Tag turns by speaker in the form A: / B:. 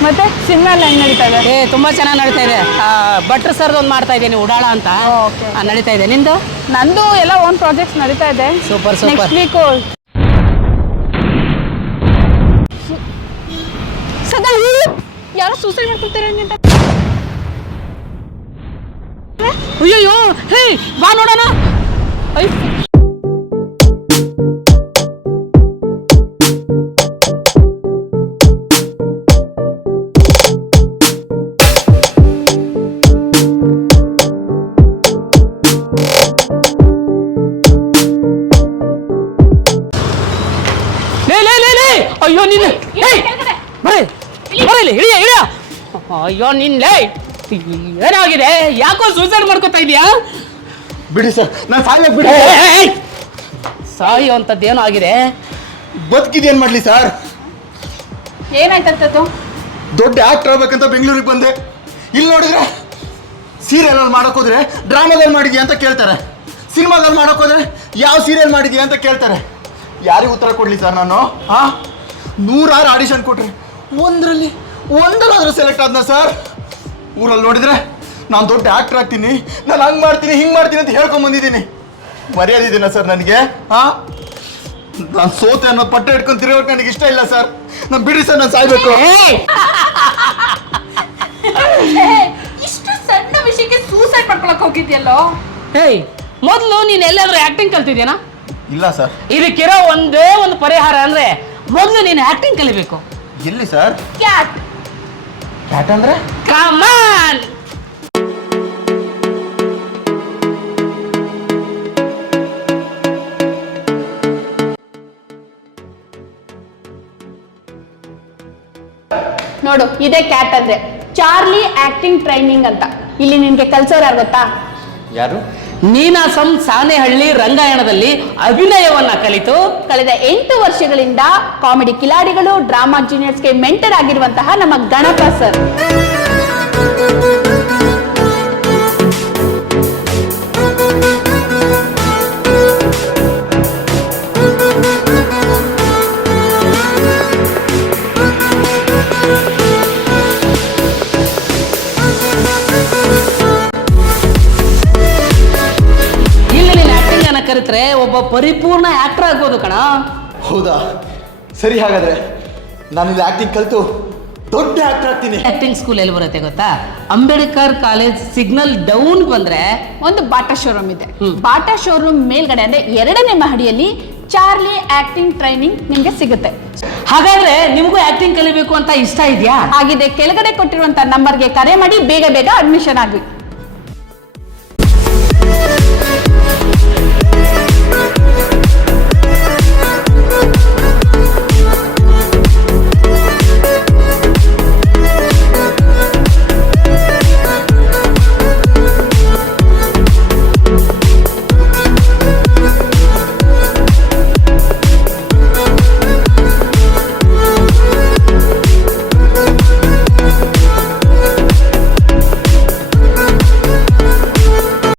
A: ಮತ್ತೆ ಸಿನಿಮಾ ಎಲ್ಲ ಹೆಂಗ್ ನಡೀತಾ ಇದೆ?
B: ತುಂಬಾ ಚೆನ್ನಾಗಿ ನಡೀತಾ ಇದೆ. ಭಟ್ರು ಸರ್ದು ಒಂದು ಮಾಡ್ತಾ ಇದ್ದೀನಿ ಉಡಾಳ ಅಂತ. ನಡೀತಾ ಇದೆ. ನಿಂದು?
A: ನಂದು ಎಲ್ಲ ಓನ್ ಪ್ರಾಜೆಕ್ಟ್ಸ್ ನಡೀತಾ ಇದೆ.
B: ಸೂಪರ್
A: ನೆಕ್ಸ್ಟ್ ವೀಕ್ ಸದಾ ಯಾರೋ ಸೂಸೈಡ್ ಮಾಡ್ಕೊಳ್ತಾರೆ ಅಂತ.
B: ಅಯ್ಯೋ ಹೇ ಬಾ ನೋಡೋಣ. ಅಯ್ಯೋ ನಿನ್ನ ಬರೀ ಇಳಿಯ ಇಳಿಯ. ಅಯ್ಯೋ ನಿನ್ಲೆ ಏನಾಗಿದೆ? ಯಾಕೋ ಸೂಸೈಡ್ ಮಾಡ್ಕೊತಾ ಇದೀಯಾ?
C: ಬಿಡಿ ಸರ್, ನಾನು ಸಾಯ್ಬೇಕು ಬಿಡಿ.
B: ಸಾಯುವಂಥದ್ದೇನೋ ಆಗಿದೆ.
C: ಬದುಕಿದೇನು ಮಾಡಲಿ ಸರ್?
A: ಏನಾಯ್ತಂತದ್ದು?
C: ದೊಡ್ಡ ಆಕ್ಟರ್ ಆಗ್ಬೇಕಂತ ಬೆಂಗಳೂರಿಗೆ ಬಂದೆ. ಇಲ್ಲಿ ನೋಡಿದ್ರೆ ಸೀರಿಯಲ್ ಮಾಡೋಕೋದ್ರೆ ಡ್ರಾಮಾದಲ್ಲಿ ಮಾಡಿದ್ಯಾ ಅಂತ ಕೇಳ್ತಾರೆ, ಸಿನಿಮಾದಲ್ಲಿ ಮಾಡೋಕೋದ್ರೆ ಯಾವ ಸೀರಿಯಲ್ ಮಾಡಿದ್ಯಾ ಅಂತ ಕೇಳ್ತಾರೆ. ಯಾರಿಗೆ ಉತ್ತರ ಕೊಡಲಿ ಸರ್ ನಾನು? 100 ಆಡಿಷನ್ ಕೊಟ್ರಿ, ಒಂದರಾದ್ರೂ ಸೆಲೆಕ್ಟ್ ಆದ್ನ ಸರ್? ಊರಲ್ಲಿ ನೋಡಿದ್ರೆ ನಾನು ದೊಡ್ಡ ಆಕ್ಟರ್ ಆಗ್ತೀನಿ, ನಾನು ಹಂಗೆ ಮಾಡ್ತೀನಿ ಹಿಂಗೆ ಮಾಡ್ತೀನಿ ಅಂತ ಹೇಳ್ಕೊಂಬಂದಿದ್ದೀನಿ. ಮರ್ಯಾದಿದ್ದೀನ ಸರ್ ನನಗೆ? ನಾನು ಸೋತೆ ಅನ್ನೋ ಪಟ್ಟೆ ಇಟ್ಕೊಂಡು ತಿರುಗೋಕೆ ನನಗೆ ಇಷ್ಟ ಇಲ್ಲ ಸರ್. ನಾನು ಬಿಡ್ರಿ ಸರ್, ನಾನು ಸಾಯ್ಬೇಕು.
A: ಇಷ್ಟು ಸಣ್ಣ ವಿಷಯಕ್ಕೆ ಸೂಸೈಡ್ ಮಾಡ್ಕೊಳಕ್ ಹೋಗಿದ್ಯಲ್ಲೋ?
B: ಮೊದಲು ನೀನ್ ಎಲ್ಲಾದ್ರೂ ಆಕ್ಟಿಂಗ್ ಕಲ್ತಿದ್ಯಾನಾ?
C: ಇಲ್ಲ ಸರ್.
B: ಇದಕ್ಕಿರೋ ಒಂದೇ ಒಂದು ಪರಿಹಾರ ಅಂದ್ರೆ ಮೊದಲು ನೀನು ಆಕ್ಟಿಂಗ್ ಕಲಿಬೇಕು.
C: ಎಲ್ಲಿ ಸರ್?
A: ಕ್ಯಾಟ್.
C: ಕ್ಯಾಟ್ ಅಂದ್ರೆ?
B: ಕಮಾನ್.
A: ನೋಡು, ಇದೇ ಕ್ಯಾಟ್ ಅಂದ್ರೆ ಚಾರ್ಲಿ ಆಕ್ಟಿಂಗ್ ಟ್ರೈನಿಂಗ್ ಅಂತ. ಇಲ್ಲಿ ನಿನ್ಗೆ ಕಲ್ಸೋರು ಯಾರು ಗೊತ್ತಾ?
C: ಯಾರು?
B: ನೀನಾಸಂ ಸಾಣೆಹಳ್ಳಿ ರಂಗಾಯಣದಲ್ಲಿ ಅಭಿನಯವನ್ನ ಕಲಿತು
A: ಕಳೆದ 8 ವರ್ಷಗಳಿಂದ ಕಾಮಿಡಿ ಕಿಲಾಡಿಗಳು, ಡ್ರಾಮಾ ಜೂನಿಯರ್ಸ್ಗೆ ಮೆಂಟರ್ ಆಗಿರುವಂತಹ ನಮ್ಮ ಗಣಪ ಸರ್.
B: ಕರೆತ್ರೆ ಒಬ್ಬ ಪರಿಪೂರ್ಣ ಆಕ್ಟರ್ ಆಗ್ಬೋದು ಕಣ.
C: ಹೌದಾ? ಸರಿ, ಹಾಗಾದ್ರೆ ನಾನು ಇಲ್ಲಿ ಆಕ್ಟಿಂಗ್ ಕಲಿತು ದೊಡ್ಡ ಆಕ್ಟರ್ ಆಗ್ತೀನಿ.
B: ಆಕ್ಟಿಂಗ್ ಸ್ಕೂಲ್ ಎಲ್ಲಿ ಬರುತ್ತೆ ಗೊತ್ತಾ? ಅಂಬೇಡ್ಕರ್ ಕಾಲೇಜ್ ಸಿಗ್ನಲ್ ಡೌನ್ ಬಂದ್ರೆ
A: ಒಂದು ಬಾಟಾ ಶೋರೂಮ್ ಇದೆ. ಬಾಟಾ ಶೋರೂಮ್ ಮೇಲ್ಗಡೆ ಅಂದ್ರೆ 2ನೇ ಮಹಡಿಯಲ್ಲಿ ಚಾರ್ಲಿ ಆಕ್ಟಿಂಗ್ ಟ್ರೈನಿಂಗ್ ನಿಮ್ಗೆ ಸಿಗುತ್ತೆ.
B: ಹಾಗಾದ್ರೆ ನಿಮಗೂ ಆಕ್ಟಿಂಗ್ ಕಲಿಬೇಕು ಅಂತ ಇಷ್ಟ ಇದೆಯಾ?
A: ಹಾಗಿದೆ, ಕೆಳಗಡೆ ಕೊಟ್ಟಿರುವಂತ ನಂಬರ್ಗೆ ಕರೆ ಮಾಡಿ ಬೇಗ ಅಡ್ಮಿಷನ್ ಆಗ್ಲಿ.